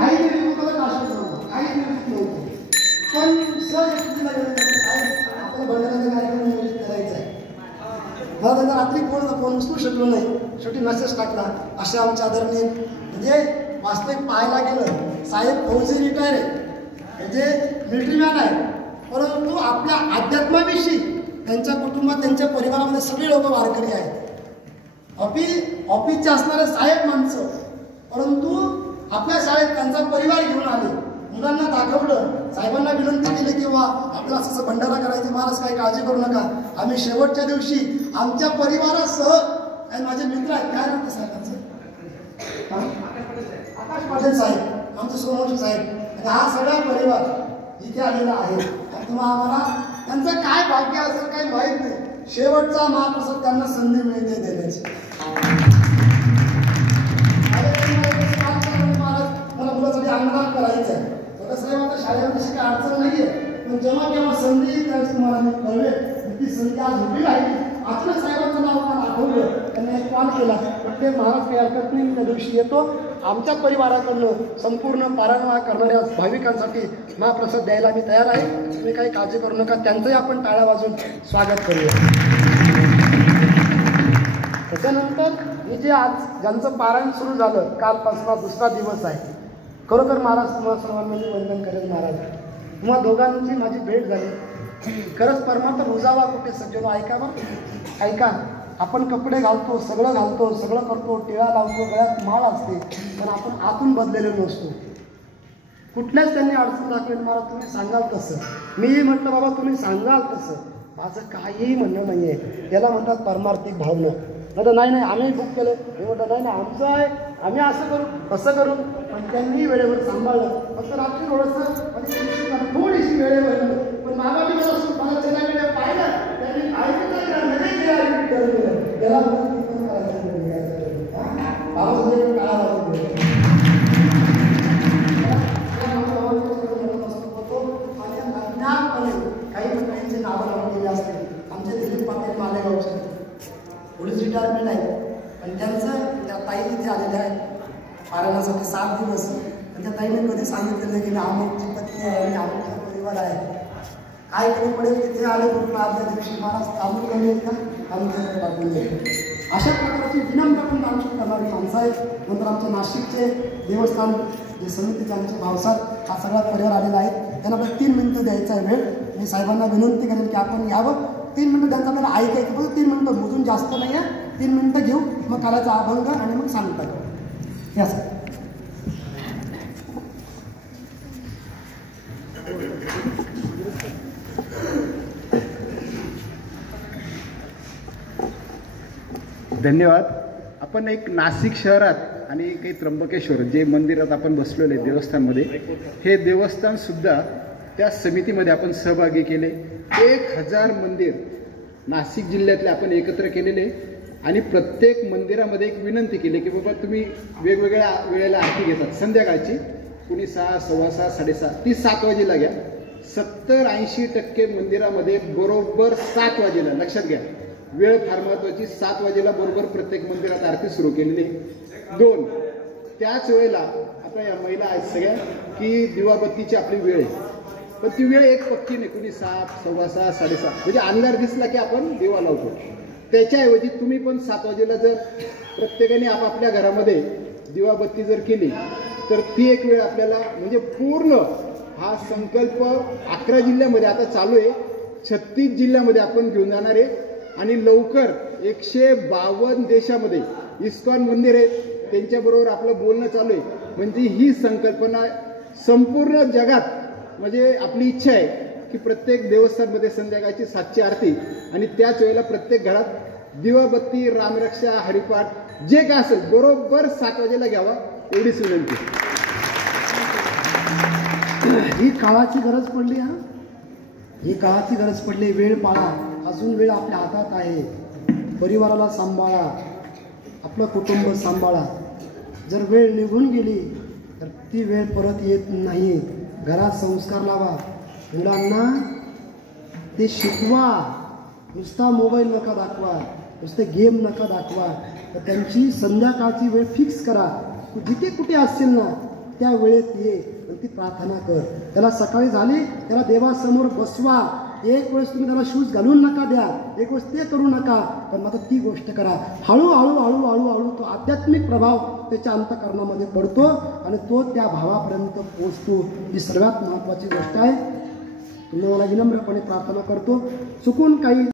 काहीतरी लोकांना आशा नव्हतं, काहीतरी नव्हतं, पण सहज एकटीला आपल्याला भंडाऱ्याचा कार्यक्रम नियोजित करायचा आहे. मला त्यांना रात्री फोन उचलू शकलो नाही, शेवटी मेसेज टाकला. असे आमच्या आदरणीय म्हणजे वास्तविक पाहायला गेलं साहेब फौजी रिटायर आहे, म्हणजे मिलिटरीमॅन आहे, परंतु आपल्या अध्यात्माविषयी त्यांच्या कुटुंबात त्यांच्या परिवारामध्ये सगळे लोक वारकरी आहेत. ऑफिसचे असणारे साहेब माणसं, परंतु आपल्या शाळेत त्यांचा परिवार घेऊन आले, मुलांना दाखवलं, साहेबांना विनंती केली की वा आपल्याला असं भंडारा करायचं, महाराज काही काळजी करू नका. आम्ही शेवटच्या दिवशी आमच्या परिवारासह आणि माझे मित्र आहेत, काय म्हणते साहेबांचं आकाश पाटील साहेब, आमचे सोमवंशी साहेब, हा सगळा परिवार इथे आलेला आहे. तुम्हाला आम्हाला त्यांचं काय भाग्य असेल काही माहीत नाही, शेवटचा महाप्रसाद त्यांना संधी मिळते देण्याची. मला मुलासाठी अन्नदान करायचं आहे, साहेब आता शाळेमध्ये अशी काही अडचण नाहीये, पण जेव्हा केव्हा संधी त्यावेळेस तुम्हाला मी कळवेल. ती संधी आज उभी राहिली. अचानक साहेबांचं नाव मला आठवलं, त्यांनी एक कॉल केला, पण ते महाराज काही हरकत नाही, मी त्या दिवशी येतो. आमच्या परिवाराकडनं संपूर्ण पारायण करणाऱ्या भाविकांसाठी महाप्रसाद द्यायला मी तयार आहे, तुम्ही काही काळजी करू नका. त्यांचंही आपण टाळ्या वाजून स्वागत करूया. त्याच्यानंतर मी जे आज ज्यांचं पारायण सुरू झालं कालपासून दुसरा दिवस आहे, खरोखर महाराज तुम्हाला सर्वांना मी वंदन करेल. महाराज तुम्हा दोघांची माझी भेट झाली, खरंच परमात्मा रुजावा कुठे सज्जनो. ऐका बरं, ऐका. आपण कपडे घालतो, सगळं घालतो, सगळं करतो, टिळा लावतो, गळ्यात माळ असते, पण आपण आतून बदलेलो नसतो. कुठल्याच त्यांनी अडचण दाखवेल, मला तुम्ही सांगाल तसं. मी म्हटलं बाबा तुम्ही सांगाल तसं, माझं काहीही म्हणणं नाही आहे. त्याला म्हणतात परमार्थिक भावना. म्हटलं नाही नाही आम्ही बुक केलं, हे म्हटलं नाही नाही आमचं आहे, आम्ही असं करू तसं करू, पण त्यांनी वेळेवर सांभाळलं. फक्त रात्री थोडंसं थोडीशी वेळेवर, पण मागावी मला चेनाकडे पाहिलं, त्यांनी ऐकलं त्याला काही लोकांचे नावं लावलेले असते. आमचे दिलीप पाटील मालेगावचे पोलीस रिटायरमेंट आहे, पण त्यांचं त्या ताई तिथे आलेल्या आहेत पारायणासाठी 7 दिवस. आणि त्या ताईने कधी सांगितलेलं की आमची पत्नी आहे आणि आमचा परिवार आहे, काय कमी पडेल तिथे आले कुठं आदल्या दिवशी महाराज तांदूळ कमी येईल का आमच्याकडे पाठवून देईल. अशा प्रकारची विनम्रपणे आमची करणारी माणसं आहेत. नंतर आमच्या नाशिकचे देवस्थान जे समितीचे आमचे भावसार हा सगळा परिवार आलेला आहे. त्यांना आपल्याला 3 मिनिटं द्यायचा आहे वेळ. मी साहेबांना विनंती करेन की आपण यावं. 3 मिनिटं त्यांचं आपल्याला ऐकायचं, फक्त 3 मिनिटं मोजून जास्त नाही आहे, 3 मिनिटं घेऊ, मग कालाचा अभंग आणि मग सांगता येऊ. या सर धन्यवाद. आपण एक नाशिक शहरात आणि काही त्र्यंबकेश्वर जे मंदिरात आपण बसलेले देवस्थानमध्ये, हे देवस्थानसुद्धा त्या समितीमध्ये आपण सहभागी केले. 1000 मंदिर नाशिक जिल्ह्यातले आपण एकत्र केलेले आणि प्रत्येक मंदिरामध्ये एक विनंती केली की बाबा तुम्ही वेगवेगळ्या वेळेला आरती घेतात. संध्याकाळची कुणी 6, 6:15, 6:30, ती 7 वाजेला घ्या. 70-80% मंदिरामध्ये बरोबर 7 वाजेला, लक्षात घ्या वेळ फार महत्वाची, 7 वाजेला बरोबर प्रत्येक मंदिरात आरती सुरू केलेली. 2 त्याच वेळेला आता या महिला आहेत सगळ्या की दिवाबत्तीची आपली वेळ आहे, पण ती वेळ एक पक्की नाही, कुणी 7, 6:15, 7:30 म्हणजे अंधार दिसला की आपण दिवा लावतो. त्याच्याऐवजी तुम्ही पण 7 वाजेला जर प्रत्येकाने आपापल्या घरामध्ये दिवाबत्ती जर केली तर ती एक वेळ आपल्याला म्हणजे पूर्ण हा संकल्प 11 जिल्ह्यामध्ये आता चालू आहे, 36 जिल्ह्यामध्ये आपण घेऊन जाणार आहे. आणि लवकर 152 देशामध्ये इस्कॉन मंदिर आहे, त्यांच्याबरोबर आपलं बोलणं चालू आहे. म्हणजे ही संकल्पना संपूर्ण जगात, म्हणजे आपली इच्छा आहे की प्रत्येक देवस्थानमध्ये संध्याकाळची 7ची आरती आणि त्याच वेळेला प्रत्येक घरात दिवाबत्ती, रामरक्षा, हरिपाठ जे काय असेल बरोबर 7 वाजेला घ्यावा, एवढीच विनंती. ही काळाची गरज पडली. ही काळाची गरज पडली. वेळ पाळा, अजून वेळ आपल्या हातात आहे. परिवाराला सांभाळा, आपलं कुटुंब सांभाळा. जर वेळ निघून गेली तर ती वेळ परत येत नाही. घरात संस्कार लावा, मुलांना ते शिकवा. नुसता मोबाईल नका दाखवा, नुसते गेम नका दाखवा, तर त्यांची संध्याकाळची वेळ फिक्स करा. जिथे कुठे असतील ना त्या वेळेत ये आणि ती प्रार्थना कर. त्याला सकाळी झाली त्याला देवासमोर बसवा. एक वेळेस तुम्ही त्याला शूज घालून नका द्या, एक वेळेस ते करू नका, पण मात्र ती गोष्ट करा. हळूहळू हळूहळू हळू तो आध्यात्मिक प्रभाव त्याच्या अंतःकरणामध्ये पडतो आणि तो त्या भावापर्यंत पोहोचतो. ही सर्वात महत्त्वाची गोष्ट आहे. तुम्ही मला विनम्रपणे प्रार्थना करतो. चुकून काही